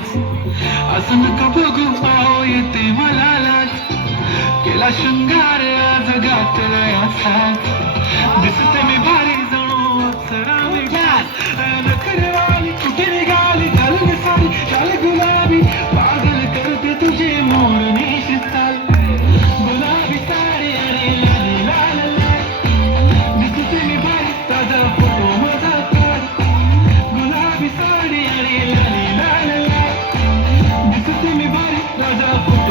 मलालाच असं नका बघू पाव येते मलालाच. केला शृंगार आज गातला असाच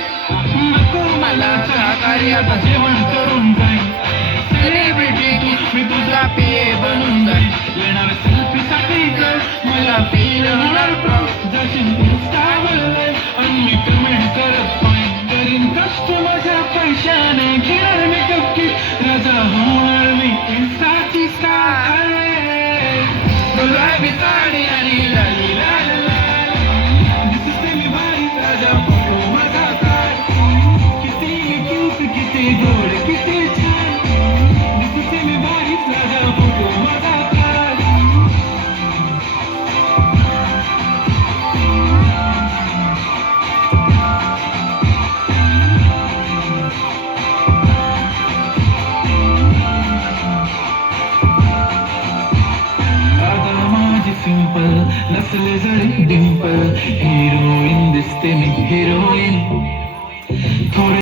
रिंग नको मला सहकार्य जेवण करून जाईल सेलिब्रिटी मी तुझा पिये बनून जाईल येणार सेल्फी साठी मला फील होणार जशी इंस्टावर आणि मी कमेंट करत पॉईंट करीन कष्ट माझ्या पैशाने घेणार मी कपकी होणार मी इंस्टाची स्टार गुलाबी किती गोड किती छान. दिसते मी भारी राजा फोटो माझा माझी सिंपल नसले जरी डिंपल हिरोईन दिसते मी हिरोईन थोडे